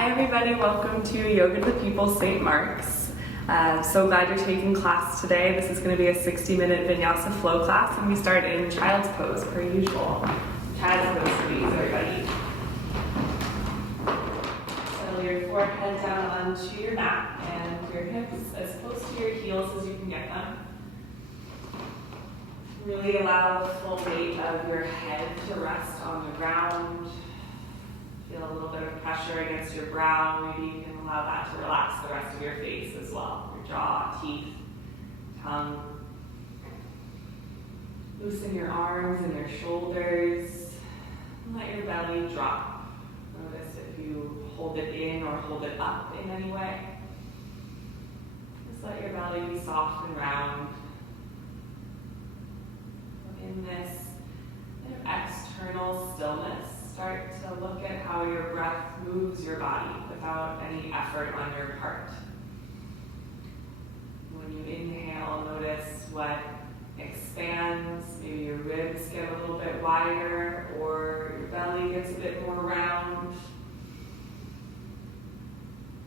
Hi everybody, welcome to Yoga to the People St. Mark's. So glad you're taking class today. This is going to be a 60-minute Vinyasa Flow class, and we start in Child's Pose per usual. Child's Pose, please, everybody. Settle your forehead down onto your mat and your hips as close to your heels as you can get them. Really allow the full weight of your head to rest on the ground. Feel a little bit of pressure against your brow. Maybe you can allow that to relax the rest of your face as well. Your jaw, teeth, tongue. Loosen your arms and your shoulders. And let your belly drop. Notice if you hold it in or hold it up in any way. Just let your belly be soft and round. In this kind of external stillness, start to look at how your breath moves your body without any effort on your part. When you inhale, notice what expands. Maybe your ribs get a little bit wider or your belly gets a bit more round.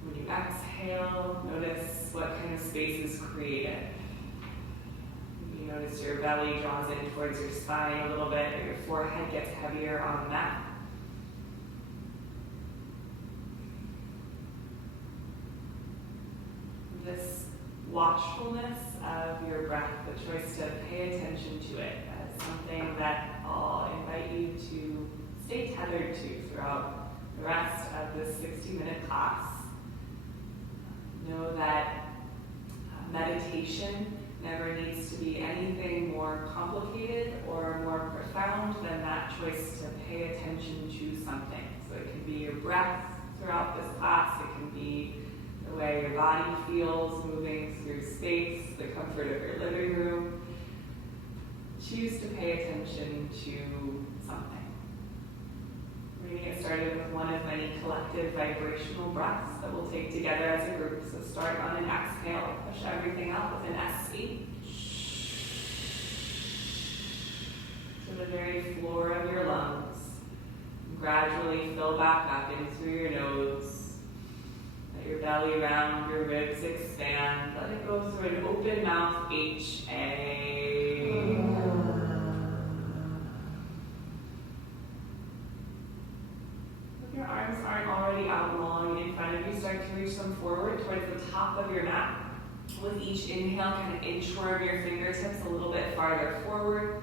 When you exhale, notice what kind of space is created. You notice your belly draws in towards your spine a little bit, or your forehead gets heavier on the mat. This watchfulness of your breath, the choice to pay attention to it, as something that I'll invite you to stay tethered to throughout the rest of this 60-minute class. Know that meditation never needs to be anything more complicated or more profound than that choice to pay attention to something. So it can be your breath throughout this class, it can be the way your body feels moving through space, the comfort of your living room. Choose to pay attention to something. We're going to get started with one of many collective vibrational breaths that we'll take together as a group. So start on an exhale, push everything up with an SC to the very floor of your lungs. Gradually fill back up in through your nose. Let your belly round, your ribs expand. Let it go through an open mouth, HA. If your arms aren't already out long in front of you, start to reach them forward towards the top of your mat. With each inhale, kind of inchworm your fingertips a little bit farther forward.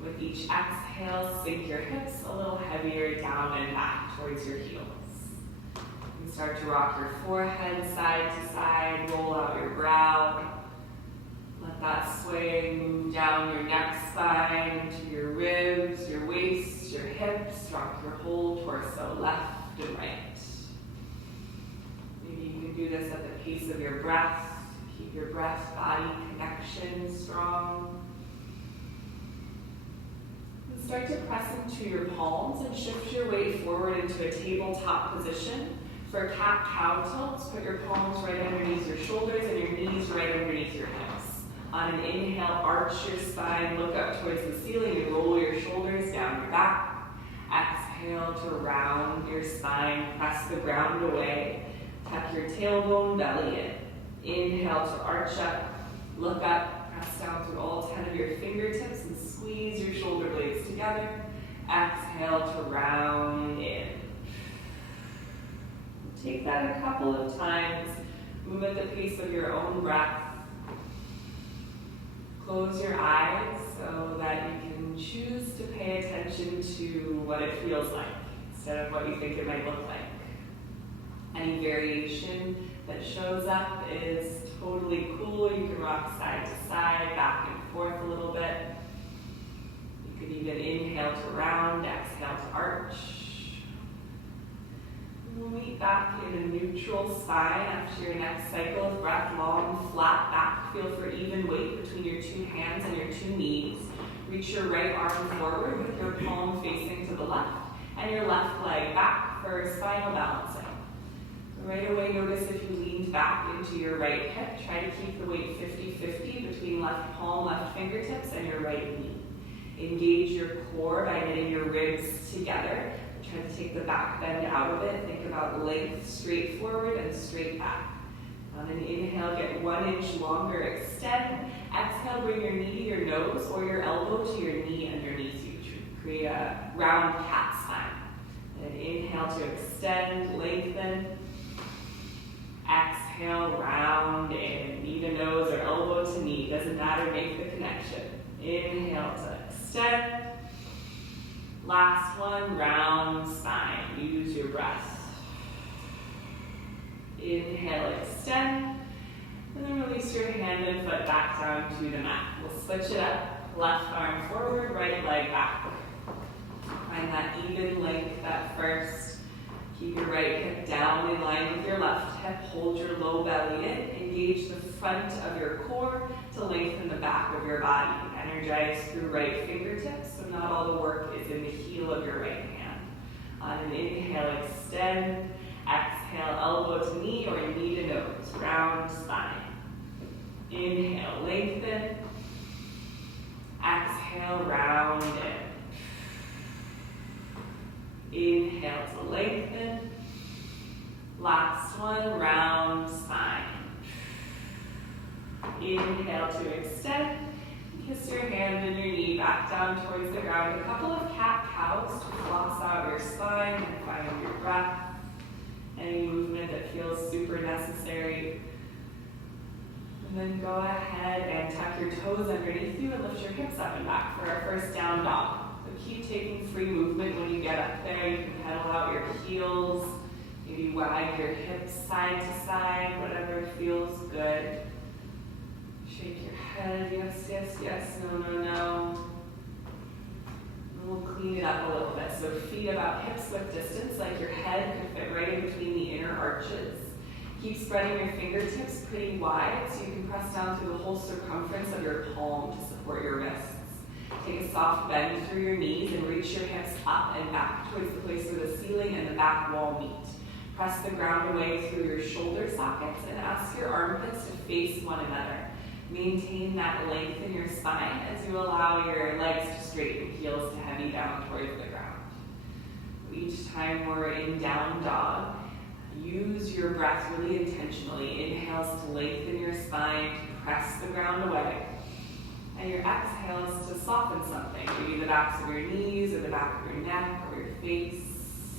With each exhale, sink your hips a little heavier down and back towards your heels. And start to rock your forehead side to side, roll out your brow. Let that sway move down your neck spine to your ribs, your waist, your hips. Rock your whole torso left and right. Maybe you can do this at the pace of your breath. Keep your breath-body connection strong. And start to press into your palms and shift your weight forward into a tabletop position. For cat-cow tilts, put your palms right underneath your shoulders and your knees right underneath your hips. On an inhale, arch your spine, look up towards the ceiling and roll your shoulders down your back. Exhale to round your spine, press the ground away. Tuck your tailbone, belly in. Inhale to arch up, look up, press down through all 10 of your fingertips and squeeze your shoulder blades together. Exhale to round in. Take that a couple of times. Move at the pace of your own breath. Close your eyes so that you can choose to pay attention to what it feels like instead of what you think it might look like. Any variation that shows up is totally cool. You can rock side to side, back and forth a little bit. You could even inhale to round, exhale to arch. We'll meet back in a neutral spine after your next cycle of breath. Long, flat back. Feel for even weight between your two hands and your two knees. Reach your right arm forward with your palm facing to the left and your left leg back for spinal balancing. Right away, notice if you leaned back into your right hip. Try to keep the weight 50-50 between left palm, left fingertips, and your right knee. Engage your core by knitting your ribs together. Try to take the back bend out of it. Think about length, straight forward and straight back. On an inhale, get 1 inch longer, extend. Exhale, bring your knee to your nose or your elbow to your knee underneath you. Create a round cat spine. And inhale to extend, lengthen. Exhale, round in. Knee to nose or elbow to knee. Doesn't matter, make the connection. Inhale to extend. Last one, round spine. Use your breath. Inhale, extend. And then release your hand and foot back down to the mat. We'll switch it up. Left arm forward, right leg back. Find that even length at first. Keep your right hip down in line with your left hip. Hold your low belly in. Engage the front of your core to lengthen the back of your body. Energize through right fingertips, so not all the work is in the heel of your right hand. On an inhale, extend. Exhale, elbow to knee or knee to nose. Round spine. Inhale, lengthen. Exhale, round in. Inhale to lengthen. Last one, round spine. Inhale to extend. Kiss your hand and your knee back down towards the ground. A couple of cat-cows to floss out your spine and find your breath. Any movement that feels super necessary. And then go ahead and tuck your toes underneath you and lift your hips up and back for our first down dog. So keep taking free movement when you get up there. You can pedal out your heels, maybe wag your hips side to side, whatever feels good. Shake your head, yes, yes, yes, no, no, no. And we'll clean it up a little bit. So feet about hips width distance, like your head could fit right in between the inner arches. Keep spreading your fingertips pretty wide so you can press down through the whole circumference of your palm to support your wrists. Take a soft bend through your knees and reach your hips up and back towards the place where the ceiling and the back wall meet. Press the ground away through your shoulder sockets and ask your armpits to face one another. Maintain that length in your spine as you allow your legs to straighten, heels to heavy down towards the ground. Each time we're in down dog, use your breath really intentionally. Inhales to lengthen your spine, to press the ground away. And your exhales to soften something, maybe the backs of your knees or the back of your neck or your face,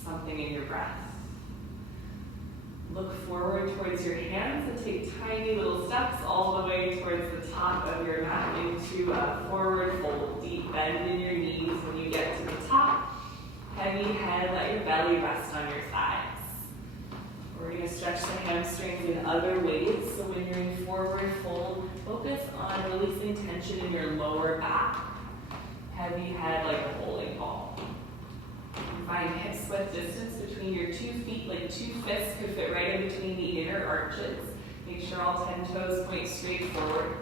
something in your breath. Look forward towards your hands and take tiny little steps all the way towards the top of your mat into a forward fold. Deep bend in your knees when you get to the top. Heavy head, let your belly rest on your thighs. We're going to stretch the hamstrings in other ways. So when you're in forward fold, focus on releasing tension in your lower back. Heavy head like a bowling ball. Find hips width distance between your 2 feet, like 2 fists could fit right in between the inner arches. Make sure all 10 toes point straight forward.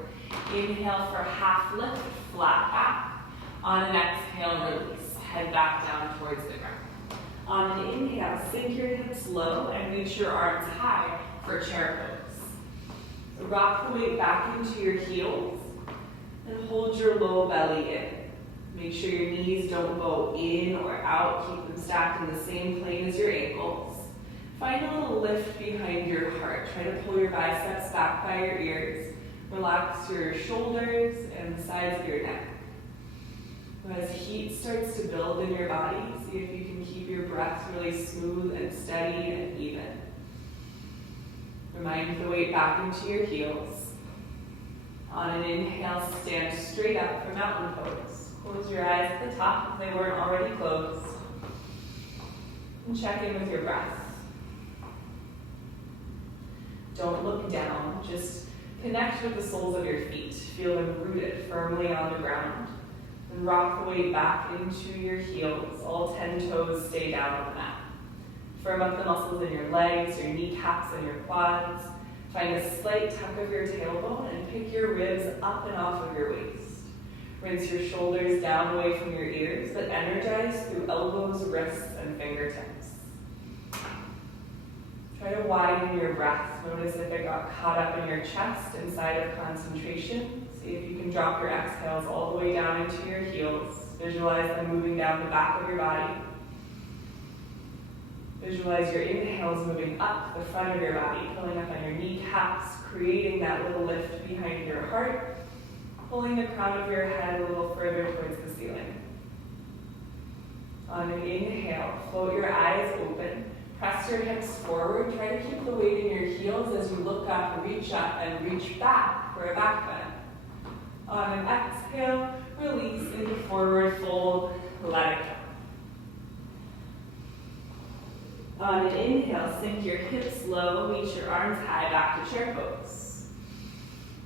Inhale for half lift, flat back. On an exhale, release. Head back down towards the ground. On an inhale, sink your hips low and reach your arms high for chair pose. So rock the weight back into your heels and hold your low belly in. Make sure your knees don't bow in or out. Keep them stacked in the same plane as your ankles. Find a little lift behind your heart. Try to pull your biceps back by your ears. Relax your shoulders and the sides of your neck. As heat starts to build in your body, see if you can keep your breath really smooth and steady and even. Remind the weight back into your heels. On an inhale, stand straight up for mountain pose. Close your eyes at the top if they weren't already closed. And check in with your breath. Don't look down, just connect with the soles of your feet. Feel them rooted firmly on the ground. And rock the weight back into your heels. All 10 toes stay down on the mat. Firm up the muscles in your legs, your kneecaps, and your quads. Find a slight tuck of your tailbone and pick your ribs up and off of your waist. Rinse your shoulders down away from your ears, but energize through elbows, wrists, and fingertips. Try to widen your breath. Notice if it got caught up in your chest inside of concentration. See if you can drop your exhales all the way down into your heels. Visualize them moving down the back of your body. Visualize your inhales moving up the front of your body, pulling up on your kneecaps, creating that little lift behind your heart, pulling the crown of your head a little further towards the ceiling. On an inhale, float your eyes open, press your hips forward, try to keep the weight in your heels as you look up, and reach back for a back bend. On an exhale, release into forward fold, let it go. On an inhale, sink your hips low, reach your arms high back to chair pose.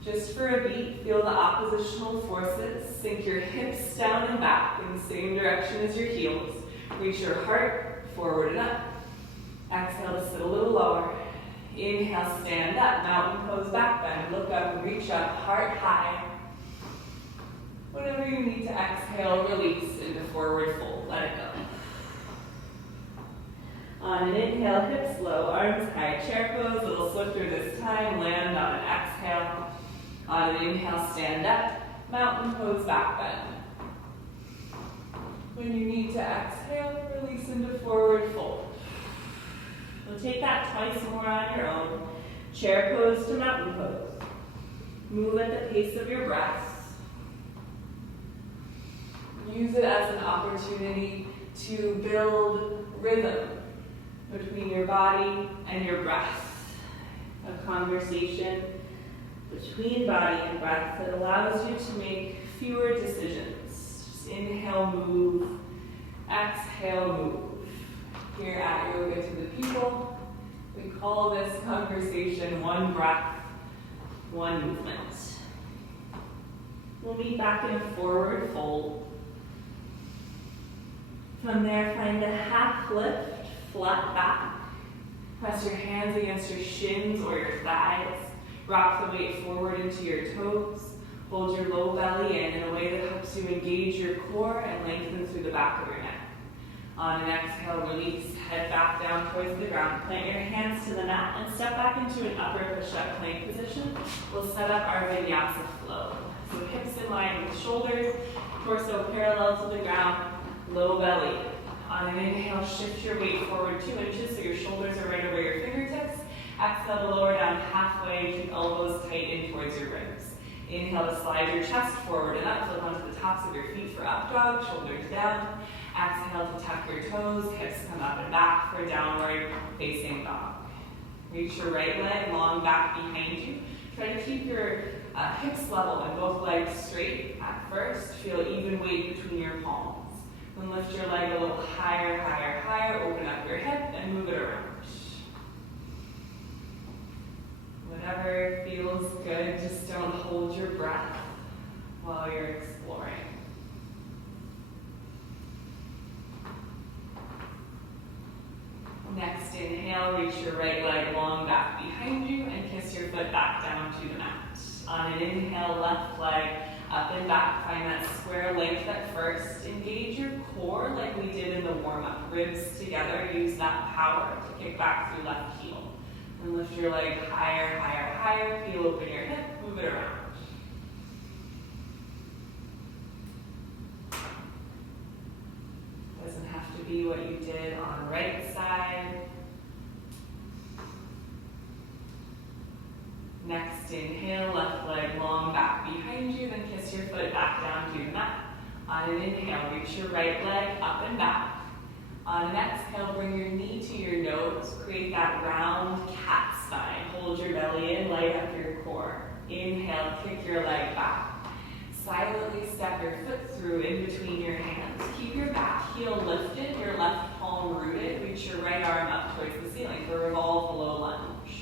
Just for a beat, feel the oppositional forces. Sink your hips down and back in the same direction as your heels. Reach your heart forward and up. Exhale to sit a little lower. Inhale, stand up, mountain pose, back bend. Look up, reach up, heart high. Whenever you need to exhale, release into forward fold. Let it go. On an inhale, hips low, arms high, chair pose, a little swifter this time, land on an exhale. On an inhale, stand up, mountain pose, back bend. When you need to exhale, release into forward fold. You'll take that twice more on your own. Chair pose to mountain pose. Move at the pace of your breath. Use it as an opportunity to build rhythm between your body and your breath. A conversation between body and breath that allows you to make fewer decisions. Just inhale, move. Exhale, move. Here at Yoga to the People, we call this conversation one breath, one movement. We'll meet back in a forward fold. From there, find a half lift. Flat back. Press your hands against your shins or your thighs. Rock the weight forward into your toes. Hold your low belly in a way that helps you engage your core and lengthen through the back of your neck. On an exhale, release. Head back down towards the ground. Plant your hands to the mat and step back into an upper push-up plank position. We'll set up our Vinyasa Flow. So hips in line with shoulders, torso parallel to the ground, low belly. On an inhale, shift your weight forward 2 inches so your shoulders are right over your fingertips. Exhale to lower down halfway, keep elbows tight in towards your ribs. Inhale to slide your chest forward and up, flip onto the tops of your feet for up dog, shoulders down. Exhale to tuck your toes, hips come up and back for downward facing dog. Reach your right leg long back behind you. Try to keep your hips level and both legs straight at first. Feel even weight between your palms. Then lift your leg a little higher, higher, higher. Open up your hip and move it around. Whatever feels good, just don't hold your breath while you're exploring. Next inhale, reach your right leg long back behind you and kiss your foot back down to the mat. On an inhale, left leg up and back. Find that square length at first. Engage your core like we did in the warm-up. Ribs together. Use that power to kick back through left heel. And lift your leg higher, higher, higher. Feel open your hip. Move it around. Doesn't have to be what you did on right side. Next inhale, left leg long back behind you, then kiss your foot back down to the mat. On an inhale, reach your right leg up and back. On an exhale, bring your knee to your nose. Create that round cat spine. Hold your belly in, light up your core. Inhale, kick your leg back. Silently step your foot through in between your hands. Keep your back heel lifted, your left palm rooted. Reach your right arm up towards the ceiling for revolve low lunge.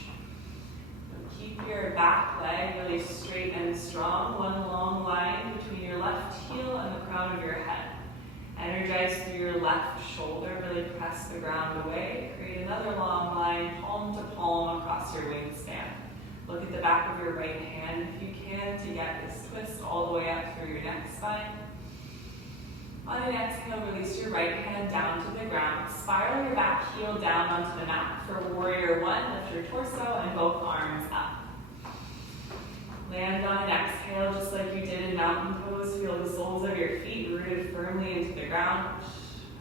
Keep your back leg really straight and strong. One long line between your left heel and the crown of your head. Energize through your left shoulder. Really press the ground away. Create another long line, palm to palm across your wingspan. Look at the back of your right hand if you can to get this twist all the way up through your neck spine. On an exhale, release your right hand down to the ground. Spiral your back heel down onto the mat. For warrior one, lift your torso and both arms up. Land on an exhale just like you did in mountain pose. Feel the soles of your feet rooted firmly into the ground.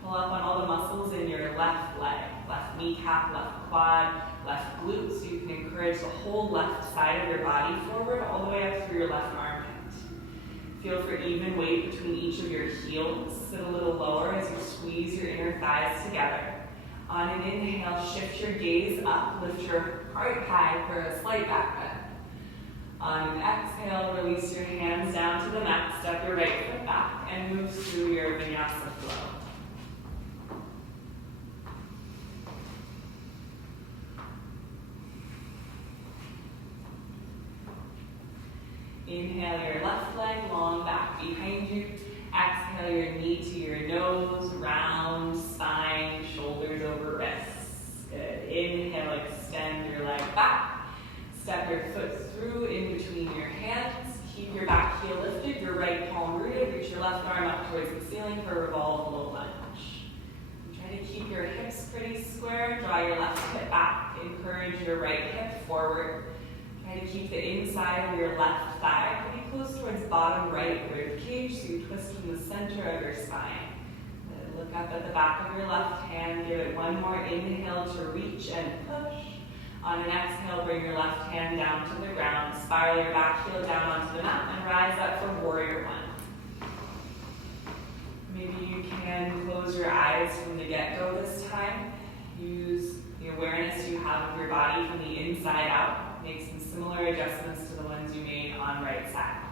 Pull up on all the muscles in your left leg. left kneecap, left quad, left glute, so you can encourage the whole left side of your body forward all the way up through your left armpit. Feel for even weight between each of your heels. Sit a little lower as you squeeze your inner thighs together. On an inhale, shift your gaze up, lift your heart high for a slight back bend. On an exhale, release your hands down to the mat, step your right foot back, and move through your Vinyasa Flow. Inhale your left leg long back behind you. Exhale your knee to your nose, round spine, shoulders over wrists. Good. Inhale, extend your leg back. Step your foot through in between your hands. Keep your back heel lifted, your right palm rooted. Reach your left arm up towards the ceiling for a revolve low lunge. Try to keep your hips pretty square. Draw your left hip back. Encourage your right hip forward. Try to keep the inside of your left thigh pretty close towards bottom right rib cage, so you twist from the center of your spine. Look up at the back of your left hand. Give it one more inhale to reach and push. On an exhale, bring your left hand down to the ground. Spiral your back heel down onto the mat and rise up for warrior one. Maybe you can close your eyes from the get-go this time. Use the awareness you have of your body from the inside out. Make some similar adjustments to the ones you made on right side.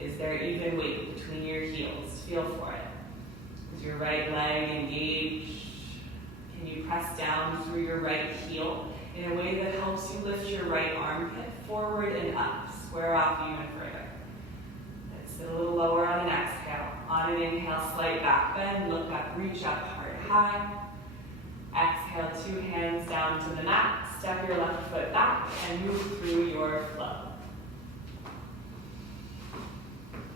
Is there even weight between your heels? Feel for it. Is your right leg engaged? Can you press down through your right heel in a way that helps you lift your right armpit forward and up, square off even further? Let's sit a little lower on an exhale. On an inhale, slight back bend, look up, reach up, heart high. Exhale, two hands down to the mat, step your left foot back, and move through your flow.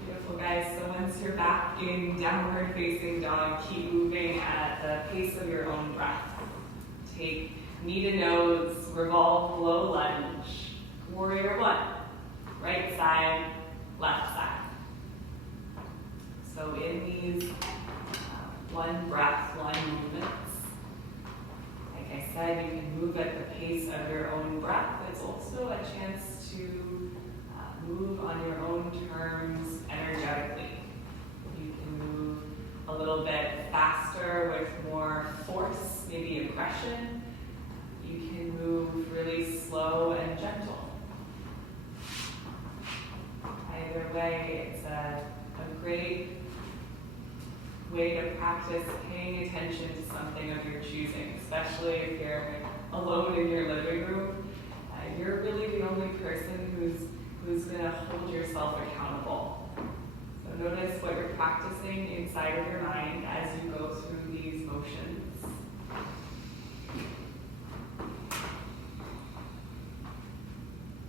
Beautiful, guys. So once you're back in downward facing dog, keep moving at the pace of your own breath. Take knee to nose, revolve low lunge, warrior one, right side, left side. So in these one breath, one movements, like I said, you can move at the pace of your own breath. It's also a chance to move on your own terms energetically. You can move a little bit faster with more force, maybe aggression. You can move really slow and gentle. Either way, it's a great way to practice paying attention to something of your choosing, especially if you're alone in your living room. You're really the only person who's going to hold yourself accountable. So notice what you're practicing inside of your mind as you go through these motions.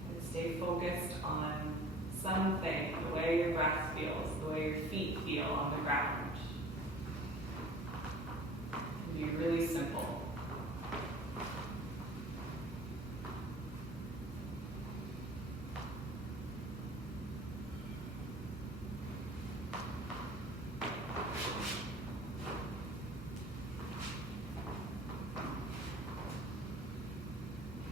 And stay focused on something, the way your breath feels, the way your feet feel on the ground. Be really simple.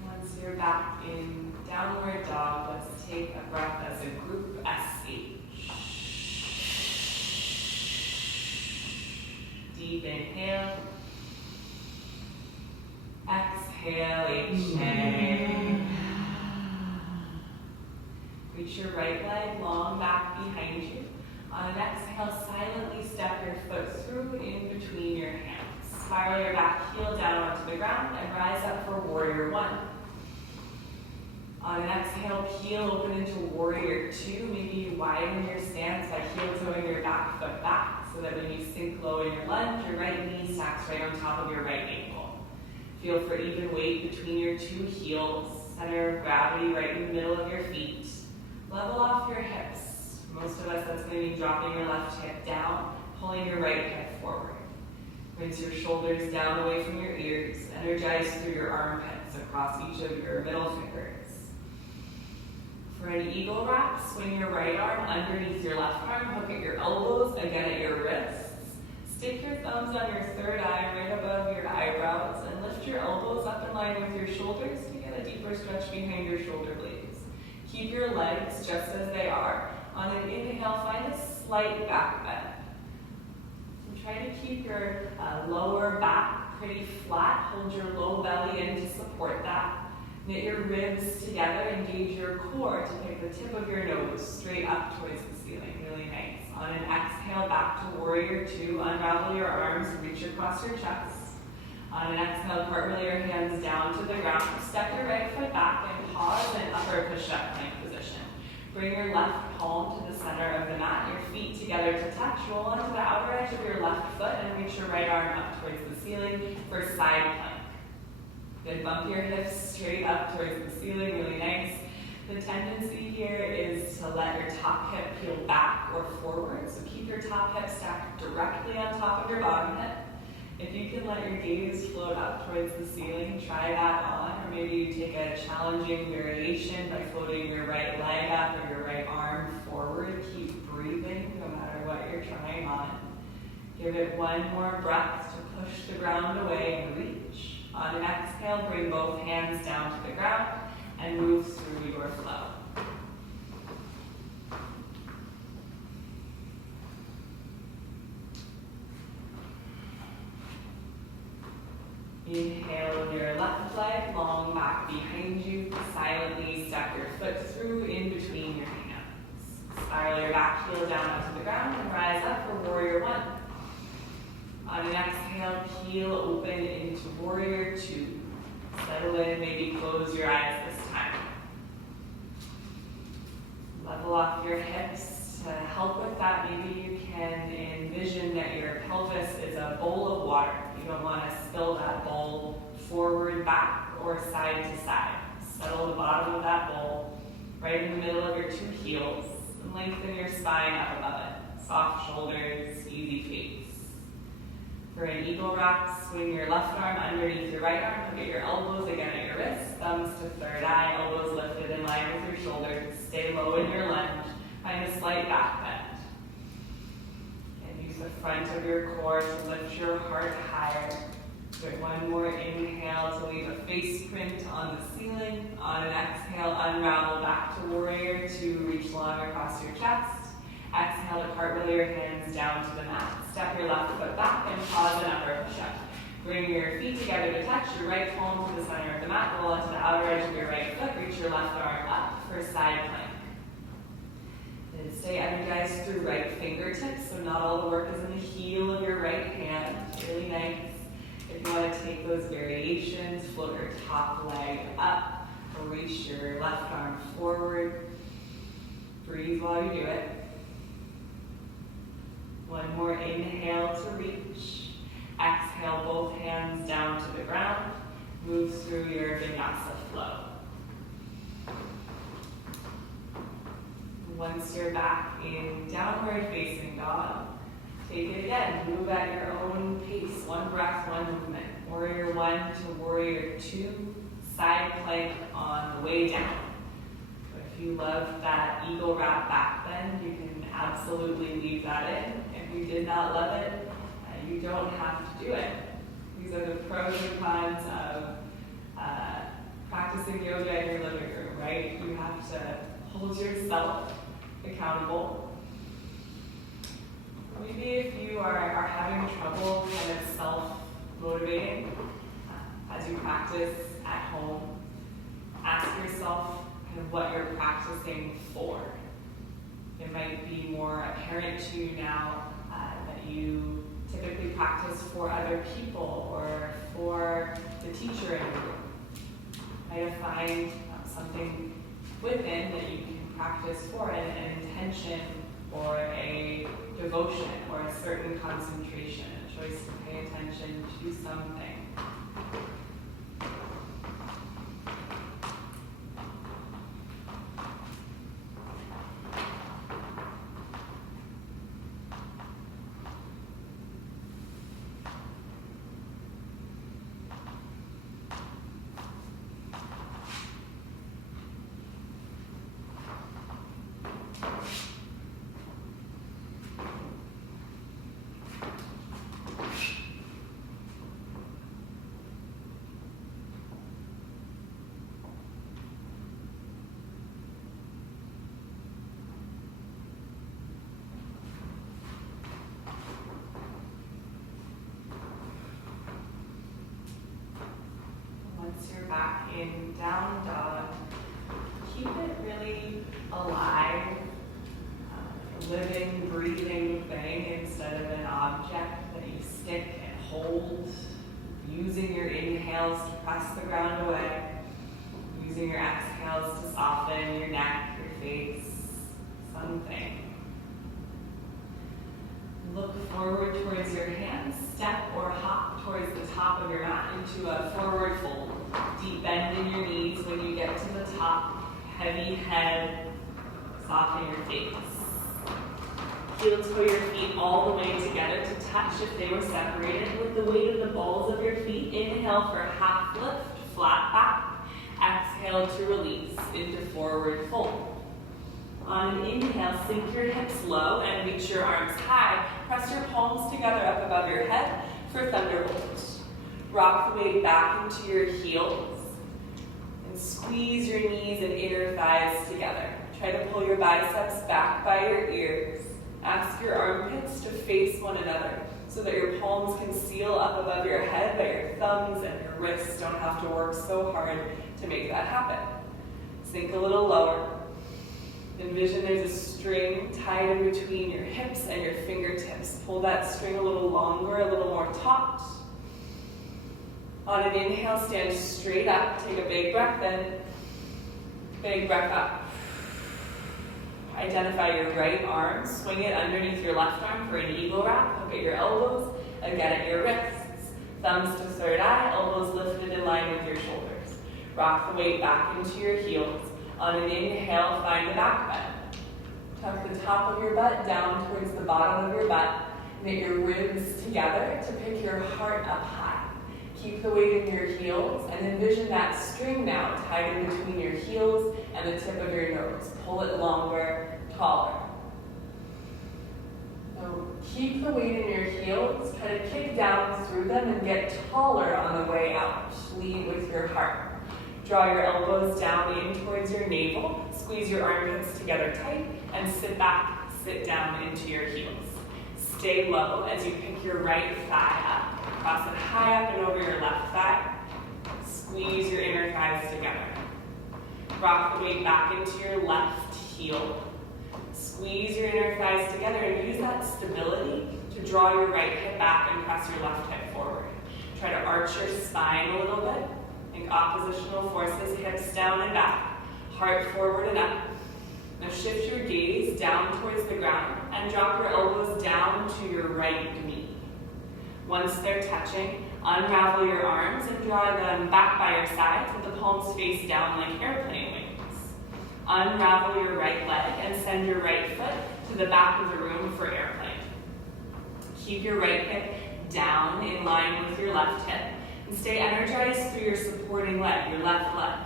Once you're back in downward dog, let's take a breath as a group SH. Deep inhale. Exhale, H. Reach your right leg long back behind you. On an exhale, silently step your foot through in between your hands. Spiral your back heel down onto the ground and rise up for warrior one. On an exhale, peel open into warrior two. Maybe you widen your stance by heel-toeing your back foot back so that when you sink low in your lunge, your right knee stacks right on top of your right ankle. Feel for even weight between your two heels. Center of gravity right in the middle of your feet. Level off your hips. For most of us, that's going to be dropping your left hip down, pulling your right hip forward. Rinse your shoulders down away from your ears. Energize through your armpits across each of your middle fingers. For an eagle wrap, swing your right arm underneath your left arm. Hook at your elbows, again at your wrists. Stick your thumbs on your third eye right above your eyebrows and lift your elbows up in line with your shoulders to get a deeper stretch behind your shoulder blades. Keep your legs just as they are. On an inhale, find a slight back bend. So try to keep your lower back pretty flat. Hold your low belly in to support that. Knit your ribs together, engage your core to pick the tip of your nose straight up towards the ceiling. Really nice. On an exhale, back to warrior two. Unravel your arms, reach across your chest. On an exhale, cartwheel your hands down to the ground. Step your right foot back and pause in upper push-up plank position. Bring your left palm to the center of the mat, your feet together to touch. Roll onto the outer edge of your left foot and reach your right arm up towards the ceiling for side plank. Then bump your hips straight up towards the ceiling, really nice. The tendency here is to let your top hip peel back or forward. So keep your top hip stacked directly on top of your bottom hip. If you can let your gaze float up towards the ceiling, try that on. Or maybe you take a challenging variation by floating your right leg up or your right arm forward. Keep breathing no matter what you're trying on. Give it one more breath to push the ground away and reach. On an exhale, bring both hands down to the ground and move through your flow. Inhale your left leg, long back behind you. Silently step your foot through in between your hands. Spiral your back heel down onto the ground and rise up for warrior one. On an exhale, heel open into warrior two. Settle in, maybe close your eyes this time. Level off your hips. To help with that, maybe you can envision that your pelvis is a bowl of water. You don't want to spill that bowl forward, back, or side to side. Settle the bottom of that bowl right in the middle of your two heels and lengthen your spine up above it. Soft shoulders, easy face. For an eagle rock, swing your left arm underneath your right arm. Look at your elbows again at your wrists. Thumbs to third eye, elbows lifted in line with your shoulders. Stay low in your lunge. Find a slight back bend. And use the front of your core to lift your heart higher. Give one more inhale to leave a face print on the ceiling. On an exhale, unravel back to warrior two. Reach long across your chest. Exhale to cartwheel your hands down to the mat. Step your left foot back and pause an upper push-up. Bring your feet together to touch. Your right palm to the center of the mat. Roll onto the outer edge of your right foot. Reach your left arm up for side plank. And stay energized through right fingertips, so not all the work is in the heel of your right hand. Really nice. If you want to take those variations, float your top leg up or reach your left arm forward. Breathe while you do it. One more inhale to reach. Exhale, both hands down to the ground. Move through your Vinyasa Flow. Once you're back in downward facing dog, take it again. Move at your own pace. One breath, one movement. Warrior one to warrior two. Side plank on the way down. If you love that eagle wrap back bend, you can absolutely leave that in. If you did not love it, you don't have to do it. These are the pros and cons of practicing yoga in your living room, right? You have to hold yourself accountable. Maybe if you are having trouble kind of self-motivating as you practice at home, ask yourself kind of what you're practicing for. It might be more apparent to you now that you typically practice for other people or for the teacher in the room. Try to find something within that you can practice for, an intention or a devotion or a certain concentration, a choice to pay attention to something. back in down dog. Keep it really alive, a living, breathing thing instead of an object that you stick and hold, using your inhales to press the ground away, using your exhales to soften your neck, your face, something. Look forward towards your hands, step or hop towards the top of your mat into a forward fold. Deep bend in your knees when you get to the top, heavy head, soften your face. Heel toe your feet all the way together to touch if they were separated with the weight of the balls of your feet. Inhale for half lift, flat back. Exhale to release into forward fold. On an inhale, sink your hips low and reach your arms high. Press your palms together up above your head for thunderbolt. Rock the weight back into your heels and squeeze your knees and inner thighs together. Try to pull your biceps back by your ears. Ask your armpits to face one another so that your palms can seal up above your head, but your thumbs and your wrists don't have to work so hard to make that happen. Sink a little lower. Envision there's a string tied in between your hips and your fingertips. Pull that string a little longer, a little more taut. On an inhale, stand straight up. Take a big breath in. Big breath up. Identify your right arm. Swing it underneath your left arm for an eagle wrap. Look at your elbows. Again at your wrists. Thumbs to third eye. Elbows lifted in line with your shoulders. Rock the weight back into your heels. On an inhale, find the back bend. Tuck the top of your butt down towards the bottom of your butt. Knit your ribs together to pick your heart up high. Keep the weight in your heels and envision that string now tied in between your heels and the tip of your nose. Pull it longer, taller. So keep the weight in your heels, try to kick down through them and get taller on the way out. Lead with your heart. Draw your elbows down in towards your navel, squeeze your armpits together tight, and sit back, sit down into your heels. Stay low as you pick your right thigh up. Cross it high up and over your left thigh. Squeeze your inner thighs together. Rock the weight back into your left heel. Squeeze your inner thighs together and use that stability to draw your right hip back and press your left hip forward. Try to arch your spine a little bit. Think oppositional forces, hips down and back, heart forward and up. Now shift your gaze down towards the ground and drop your elbows down to your right knee. Once they're touching, unravel your arms and draw them back by your sides with the palms face down like airplane wings. Unravel your right leg and send your right foot to the back of the room for airplane. Keep your right hip down in line with your left hip and stay energized through your supporting leg, your left leg.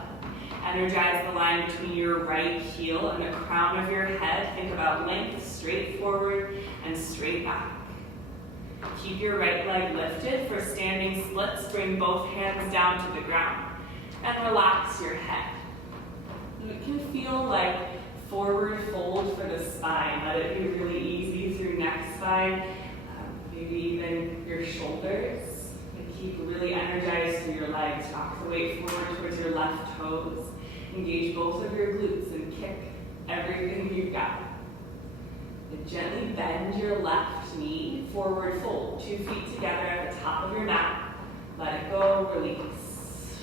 Energize the line between your right heel and the crown of your head. Think about length, straight forward and straight back. Keep your right leg lifted for standing splits. Bring both hands down to the ground and relax your head. It can feel like forward fold for the spine. Let it be really easy through neck spine, maybe even your shoulders. And keep really energized through your legs. Rock the weight forward towards your left toes. Engage both of your glutes and kick everything you've got. And gently bend your left knee, forward fold. 2 feet together at the top of your mat. Let it go, release.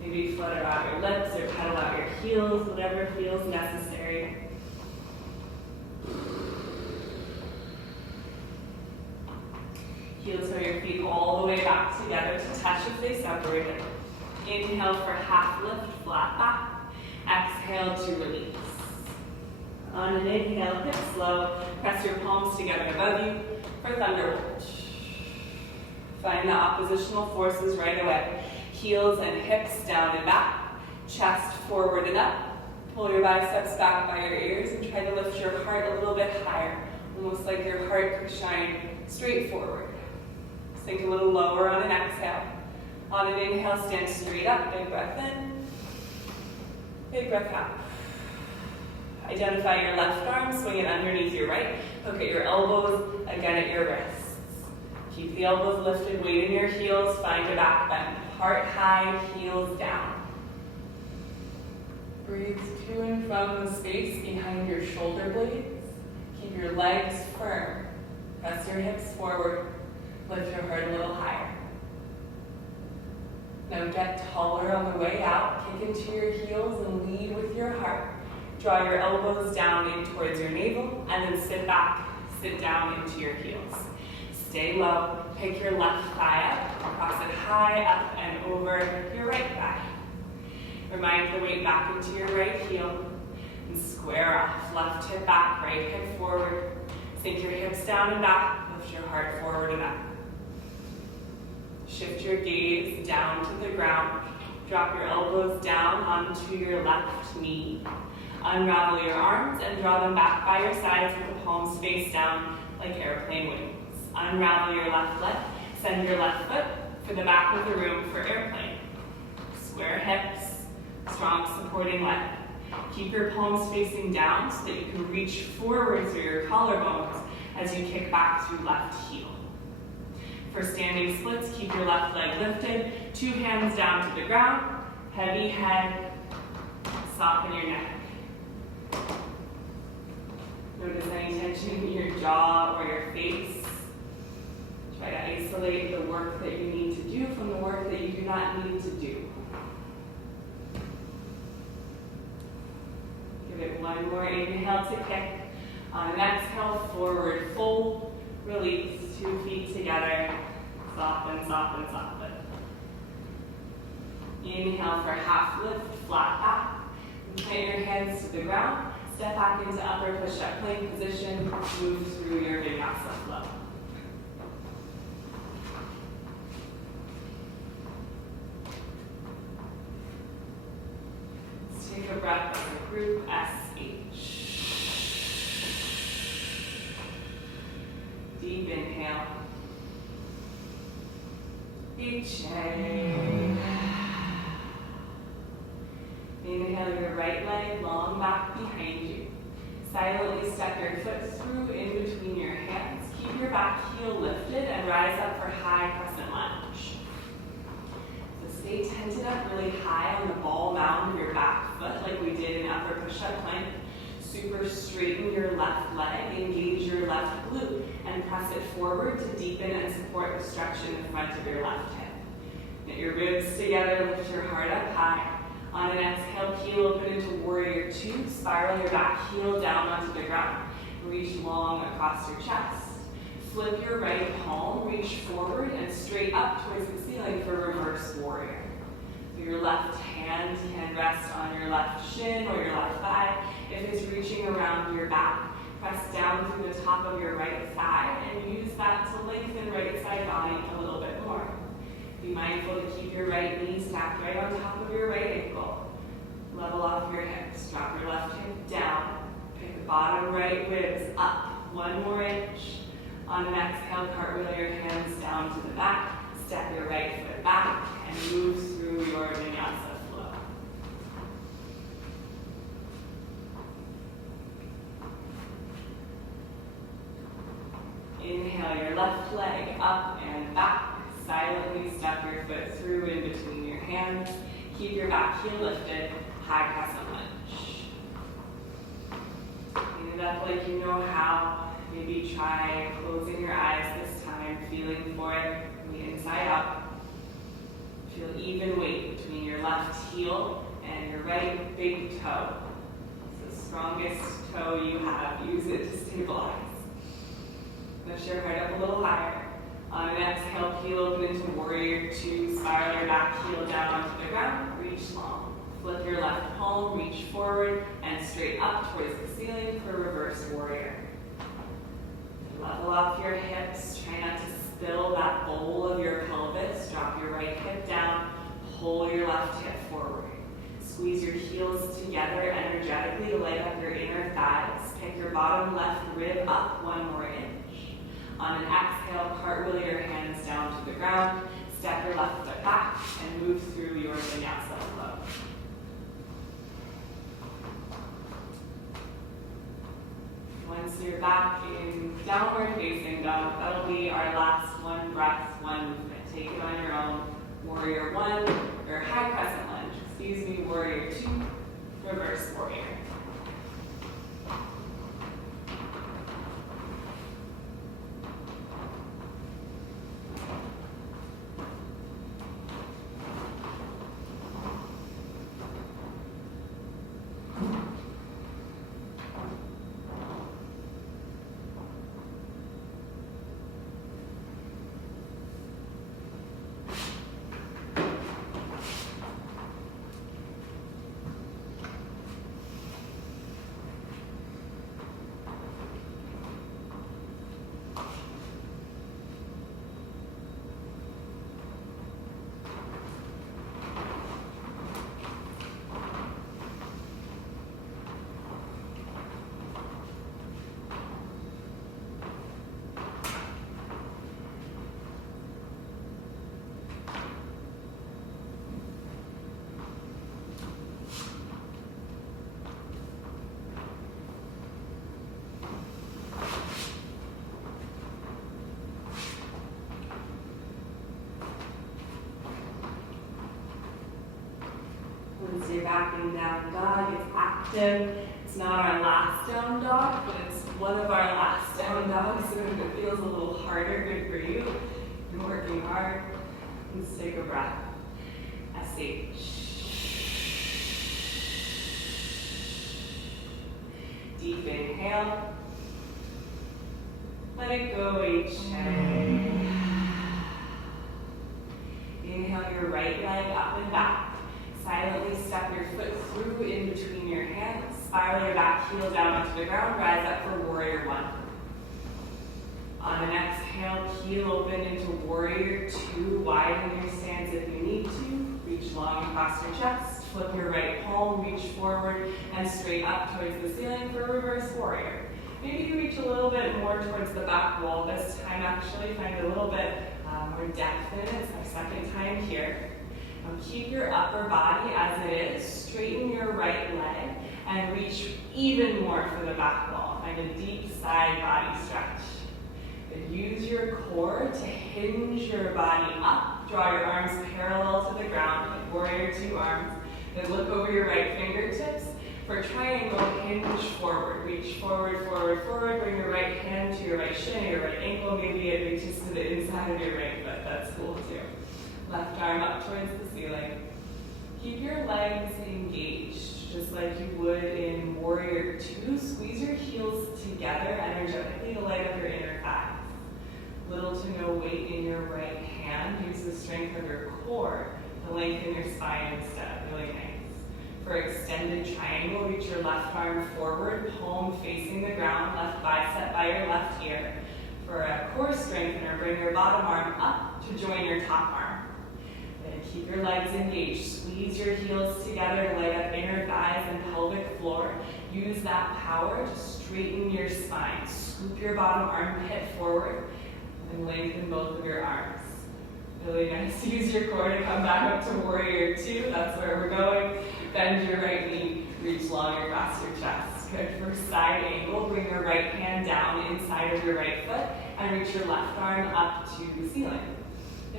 Maybe flutter out your lips or pedal out your heels, whatever feels necessary. Heel toe your feet all the way back together to touch if they separated. Inhale for half lift, flat back. Exhale to release. On an inhale, hips low. Press your palms together above you for thunderbolt. Find the oppositional forces right away. Heels and hips down and back. Chest forward and up. Pull your biceps back by your ears and try to lift your heart a little bit higher. Almost like your heart could shine straight forward. Sink a little lower on an exhale. On an inhale, stand straight up. Big breath in. Big breath out. Identify your left arm, swing it underneath your right. Look at your elbows, again at your wrists. Keep the elbows lifted, weight in your heels, find a back bend. Heart high, heels down. Breathe to and from the space behind your shoulder blades. Keep your legs firm. Press your hips forward. Lift your heart a little higher. Now get taller on the way out. Kick into your heels and lead with your heart. Draw your elbows down in towards your navel and then sit back, sit down into your heels. Stay low. Pick your left thigh up, cross it high up and over your right thigh. Remind the weight back into your right heel and square off. Left hip back, right hip forward. Sink your hips down and back. Lift your heart forward and up. Shift your gaze down to the ground. Drop your elbows down onto your left knee. Unravel your arms and draw them back by your sides with the palms face down like airplane wings. Unravel your left leg. Send your left foot for the back of the room for airplane. Square hips, strong supporting leg. Keep your palms facing down so that you can reach forward through your collarbones as you kick back through left heel. For standing splits, keep your left leg lifted, 2 hands down to the ground, heavy head, soften your neck. Notice any tension in your jaw or your face. Try to isolate the work that you need to do from the work that you do not need to do. Give it one more inhale to kick. On an exhale, forward fold, release, 2 feet together, soften, soften, soften. Inhale for half lift, flat back. Plant your hands to the ground. Step back into upper push-up plank position. Move through your Vinyasa Flow. Let's take a breath as a group, SH. Deep inhale. HA. Inhale your right leg long back behind you. Silently step your foot through in between your hands. Keep your back heel lifted and rise up for high crescent lunge. So stay tented up really high on the ball mound of your back foot like we did in upper push-up plank. Super straighten your left leg, engage your left glute, and press it forward to deepen and support the stretch in the front of your left hip. Knit your ribs together, lift your heart up high. On an exhale, heel open into warrior 2. Spiral your back heel down onto the ground. Reach long across your chest. Flip your right palm, reach forward and straight up towards the ceiling for reverse warrior. So your left hand can rest on your left shin or your left thigh. If it's reaching around your back, press down through the top of your right thigh and use that to lengthen right side body a little bit more. Be mindful to keep your right knee stacked right on top of your right ankle. Level off your hips. Drop your left hip down. Pick the bottom right ribs up 1 more inch. On an exhale, cartwheel your hands down to the back. Step your right foot back and move through your Vinyasa Flow. Inhale your left leg up and back. Silently step your foot through in between your hands. Keep your back heel lifted, high crescent lunge. Clean it up like you know how. Maybe try closing your eyes this time, feeling for it from the inside out. Feel even weight between your left heel and your right big toe. It's the strongest toe you have. Use it to stabilize. Lift your heart up a little higher. On an exhale, heel open into warrior 2. Spiral your back heel down onto the ground. Reach long. Flip your left palm, reach forward and straight up towards the ceiling for reverse warrior. Level off your hips. Try not to spill that bowl of your pelvis. Drop your right hip down. Pull your left hip forward. Squeeze your heels together energetically to light up your inner thighs. Pick your bottom left rib up 1 more inch. On an exhale, cartwheel your hands down to the ground. Step your left foot back and move through your Vinyasa Flow. Once you're back in downward facing dog, that'll be our last one breath, one movement. Take it on your own. Warrior one, or high crescent lunge, excuse me, warrior two, reverse warrior. Once you're back in down dog, it's active. It's not our last down dog, but it's one of our last down dogs, so if it feels a little harder, good for you. You're working hard. Let's take a breath. SH. Deep inhale. Let it go, HA. Inhale your right leg up and back. Silently step your foot through in between your hands. Spiral your back heel down onto the ground. Rise up for warrior one. On an exhale, heel open into warrior two. Widen your stance if you need to. Reach long across your chest. Flip your right palm, reach forward and straight up towards the ceiling for reverse warrior. Maybe you reach a little bit more towards the back wall this time, actually. Find a little bit more depth in it. It's our second time here. Keep your upper body as it is. Straighten your right leg and reach even more for the back wall. Find a deep side body stretch. Then use your core to hinge your body up. Draw your arms parallel to the ground, like warrior two arms. Then look over your right fingertips. For triangle, hinge forward. Reach forward, forward, forward. Bring your right hand to your right shin or your right ankle. Maybe it reaches to the inside of your right foot. That's cool too. Left arm up towards the ceiling. Keep your legs engaged, just like you would in warrior two. Squeeze your heels together energetically to light up your inner thighs. Little to no weight in your right hand. Use the strength of your core to lengthen your spine instead. Really nice. For extended triangle, reach your left arm forward, palm facing the ground, left bicep by your left ear. For a core strengthener, bring your bottom arm up to join your top arm. Keep your legs engaged. Squeeze your heels together to light up inner thighs and pelvic floor. Use that power to straighten your spine. Scoop your bottom armpit forward and lengthen both of your arms. Really nice. Use your core to come back up to warrior two. That's where we're going. Bend your right knee. Reach long across your chest. Good. For side angle, bring your right hand down inside of your right foot and reach your left arm up to the ceiling.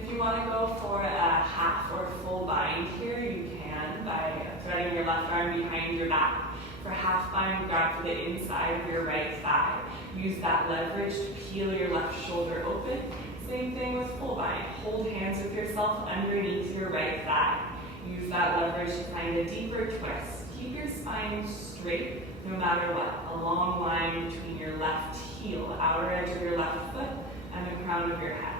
If you want to go for a half or full bind here, you can by threading your left arm behind your back. For half bind, grab for the inside of your right thigh. Use that leverage to peel your left shoulder open. Same thing with full bind. Hold hands with yourself underneath your right thigh. Use that leverage to find a deeper twist. Keep your spine straight no matter what. A long line between your left heel, outer edge of your left foot, and the crown of your head.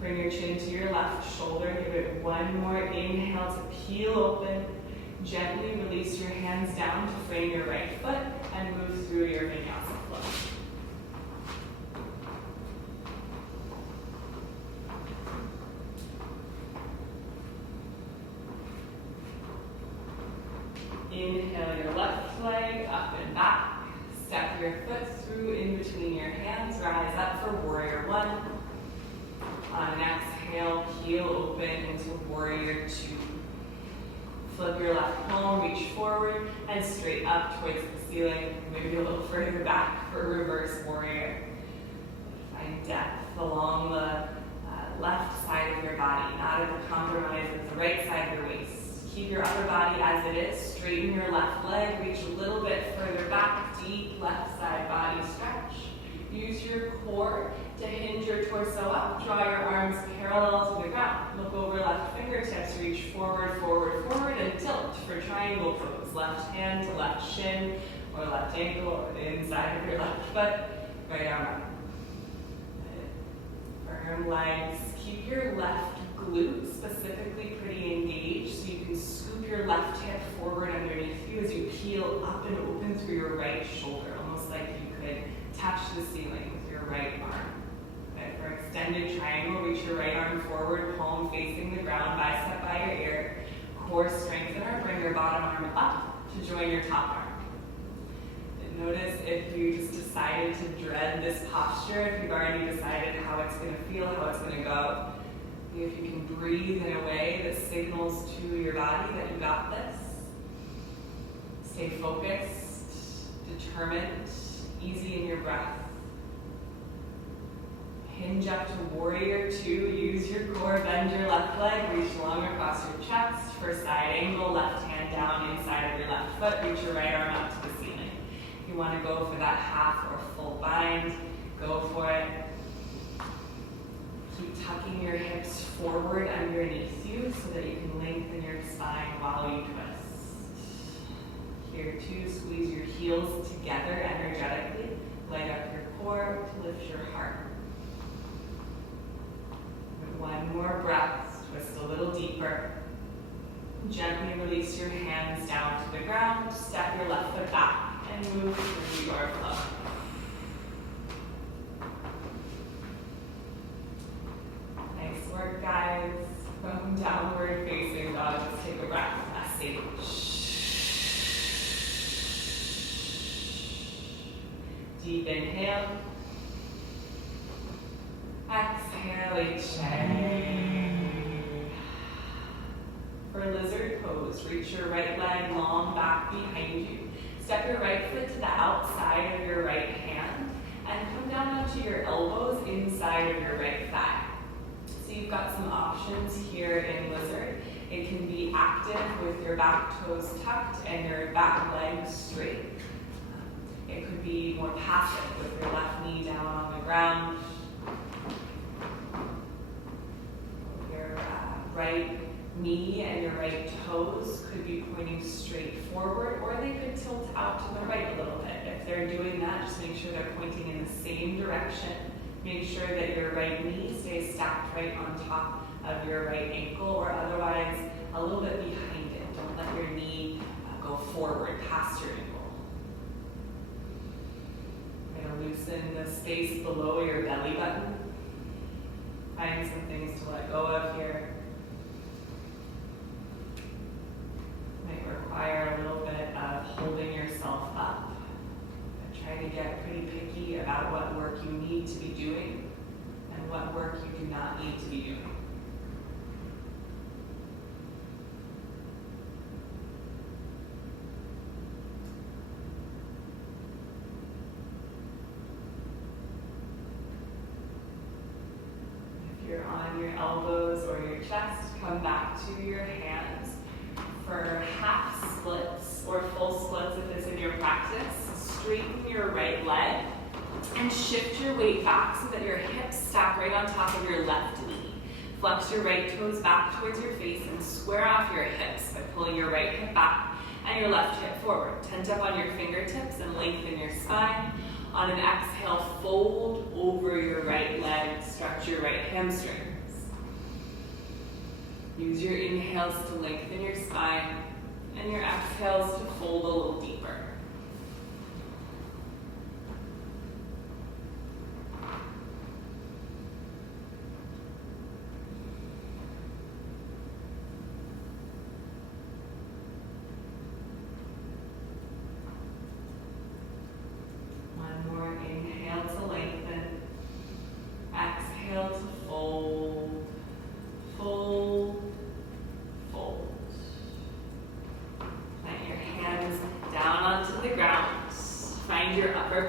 Bring your chin to your left shoulder. Give it one more inhale to peel open. Gently release your hands down to frame your right foot and move through your Vinyasa flow. Inhale your left leg up and back. Step your foot through in between your hands. Rise up for warrior one. On an exhale, heel open into warrior two. Flip your left palm, reach forward and straight up towards the ceiling. Maybe a little further back for reverse warrior. Find depth along the left side of your body, not at the compromise of the right side of your waist. Keep your upper body as it is. Straighten your left leg. Reach a little bit further back. Deep left side body stretch. Use your core to hinge your torso up. Draw your arms parallel to the ground. Look over left fingertips. Reach forward, forward, forward, and tilt for triangle pose. Left hand to left shin or left ankle or the inside of your left foot. Right arm up. Firm legs. Keep your left glute specifically pretty engaged so you can scoop your left hip forward underneath you as you peel up and open through your right shoulder, almost like you could touch the ceiling with your right arm. Okay, for extended triangle, reach your right arm forward, palm facing the ground, bicep by your ear. Core strengthener, bring your bottom arm up to join your top arm. And notice if you just decided to dread this posture, if you've already decided how it's going to feel, how it's going to go. If you can breathe in a way that signals to your body that you got this. Stay focused, determined, easy in your breath. Hinge up to warrior two. Use your core, bend your left leg, reach long across your chest. For side angle, left hand down inside of your left foot. Reach your right arm up to the ceiling. If you want to go for that half or full bind, go for it. Keep tucking your hips forward underneath you so that you can lengthen your spine while you twist. Here too, squeeze your heels together energetically. Light up your core to lift your heart. One more breath, twist a little deeper. Gently release your hands down to the ground. Step your left foot back and move through your flow. Nice work, guys. From downward facing dog, let's take a breath. Sage. Deep inhale. Exhale, exhale. For lizard pose, reach your right leg long back behind you. Step your right foot to the outside of your right hand and come down onto your elbows inside of your right thigh. So you've got some options here in lizard. It can be active with your back toes tucked and your back leg straight. It could be more passive with your left knee down on the ground. Your right knee and your right toes could be pointing straight forward, or they could tilt out to the right a little bit. If they're doing that, just make sure they're pointing in the same direction. Make sure that your right knee stays stacked right on top of your right ankle, or otherwise a little bit behind it. Don't let your knee go forward past your ankle. You're going to loosen the space below your belly button. Find some things to let go of here. Might require a little bit of holding yourself up. Try to get pretty picky about what work you need to be doing and what work you do not need to be doing. If you're on your elbows or your chest, come back to your hands for half splits or full splits if it's in your practice. Straighten your right leg and shift your weight back so that your hips stack right on top of your left knee. Flex your right toes back towards your face and square off your hips by pulling your right hip back and your left hip forward. Tent up on your fingertips and lengthen your spine. On an exhale, fold over your right leg, stretch your right hamstrings. Use your inhales to lengthen your spine and your exhales to fold a little deeper.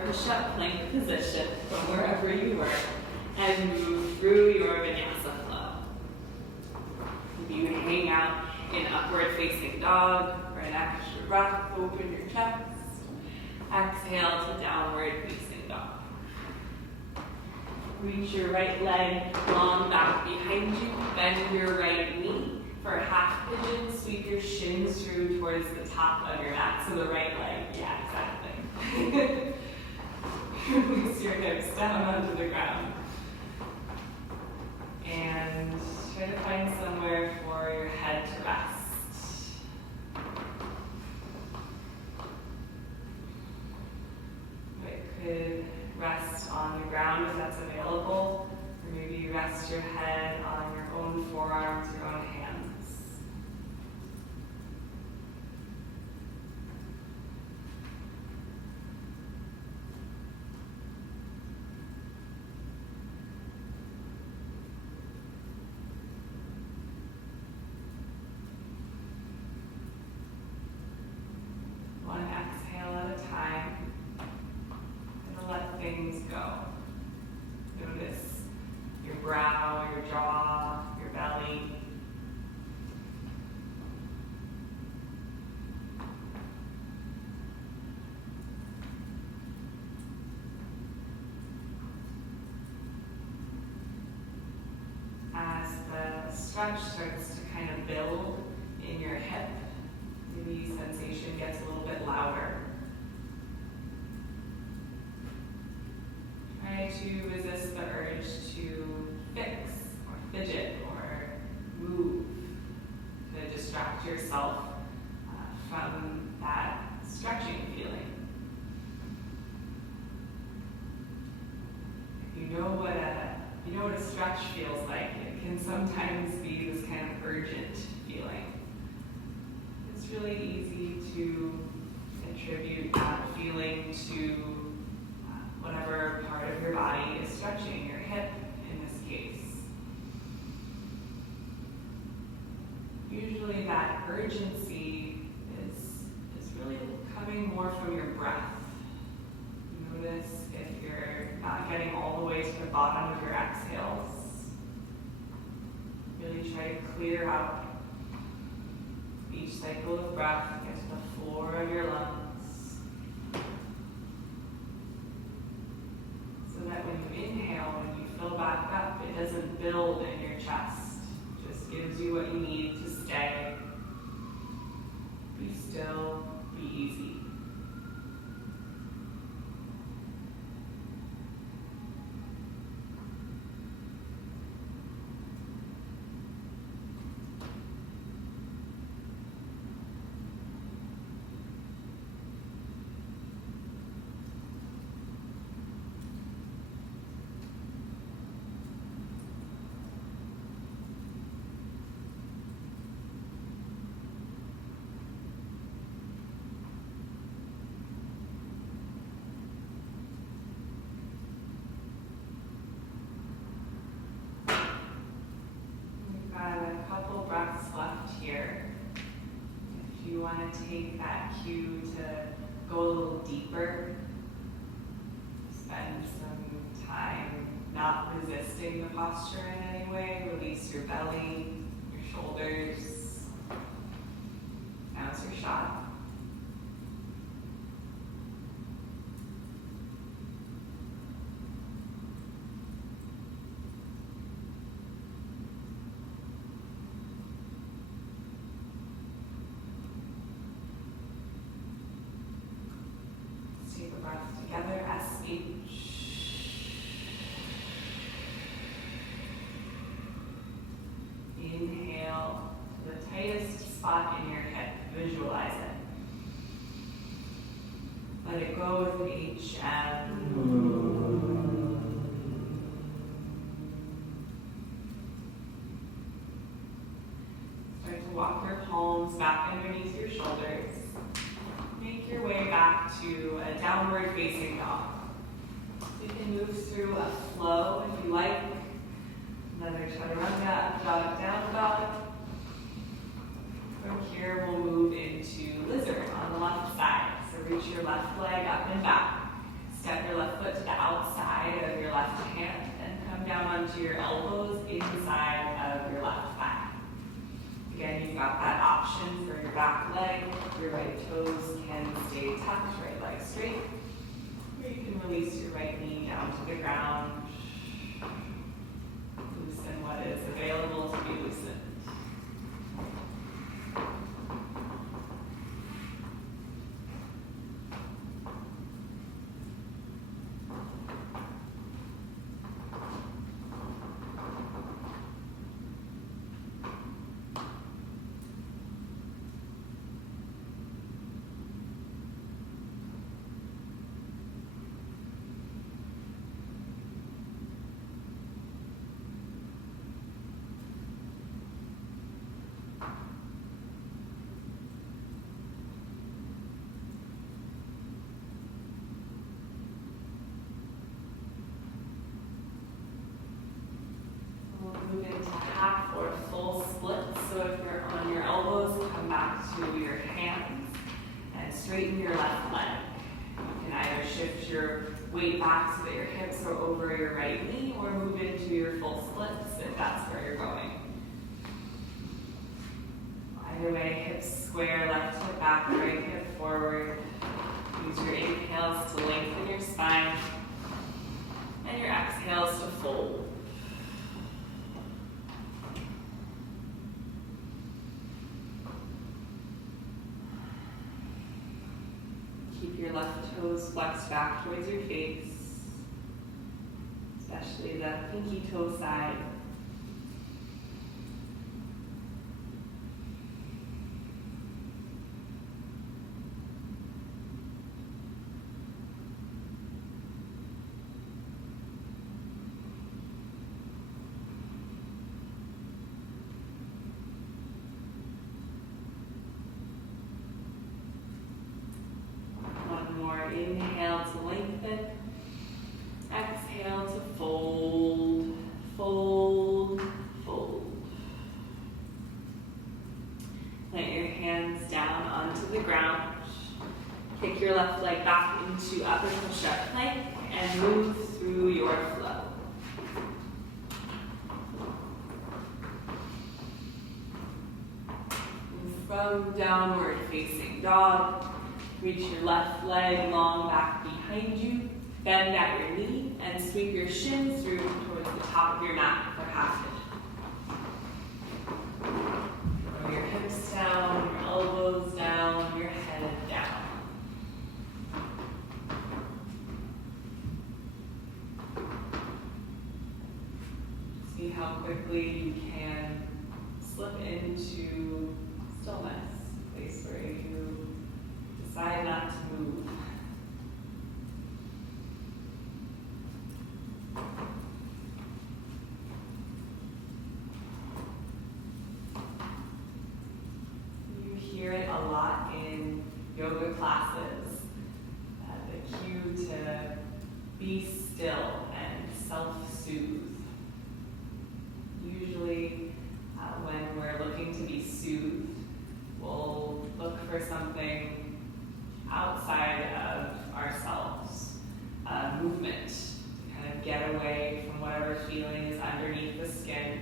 Push-up plank position from wherever you were and move through your Vinyasa down in upward facing dog. For an extra breath, open your chest. Exhale to downward facing dog. Reach your right leg long back behind you. Bend your right knee. For a half pigeon, sweep your shins through towards the top of your mat. So the right leg, yeah, exactly. Release your hips down onto the ground. And try to find somewhere for your head to rest. It could rest on the ground if that's available, or maybe rest your head on your own forearms, your own hands. One exhale at a time, and let things go. Notice your brow, your jaw, your belly. As the stretch starts to kind of build in your hip, maybe sensation gets a little bit louder. Try to resist the urge to fix or fidget or move, to distract yourself from that stretching feeling. If you know what a stretch feels like, it can sometimes be this kind of urgent feeling. It's really easy to attribute that feeling to whatever part of your body is stretching, your hip in this case. Usually that urgency is really coming more from your breath. Notice if you're not getting all the way to the bottom of your exhales. Really try to clear out each cycle of breath, get to the floor of your lungs. So that when you inhale, when you fill back up, it doesn't build in your chest. It just gives you what you need to stay. Be still, be easy. Here. If you want to take that cue to go a little deeper, spend some time not resisting the posture in any way. Release your belly, your shoulders. Now's your shot. Take a breath together, SH. Inhale to the tightest spot in your hip. Visualize it. Let it go with H and start to walk your palms back underneath your shoulders. Make your way back to a downward facing dog. You can move through a flow if you like. Another chaturanga, dog down dog. From here we'll move into lizard on the left side. So reach your left leg up and back. Step your left foot to the outside of your left hand and come down onto your elbows inside of your left thigh. Again, again, you've got that option for your back leg. Your right toes can stay tucked, right leg straight. Or you can release your right knee down to the ground. Loosen what is available to be loosened. Move into half or full split. So if you're on your elbows, come back to your hands and straighten your left leg. You can either shift your weight back so that your hips are over your right knee, or move into your full splits if that's where you're going. Either way, hips square, left hip back, right hip forward. Use your inhales to lengthen your spine and your exhales to fold. Keep your left toes flexed back towards your face, especially the pinky toe side. Inhale to lengthen, exhale to fold, fold, fold. Plant your hands down onto the ground. Kick your left leg back into upper push-up plank and move through your flow. And from downward facing dog, reach your left leg long back behind you, bend at your knee, and sweep your shins through towards the top of your mat for half it. Throw your hips down, your elbows down, your head down. See how quickly you can slip into stillness, a place where you decide not to move. You hear it a lot in yoga classes, the cue to be still and self-soothe. Usually when we're looking to be soothed, we'll look for something outside of ourselves, movement, to kind of get away from whatever feeling is underneath the skin,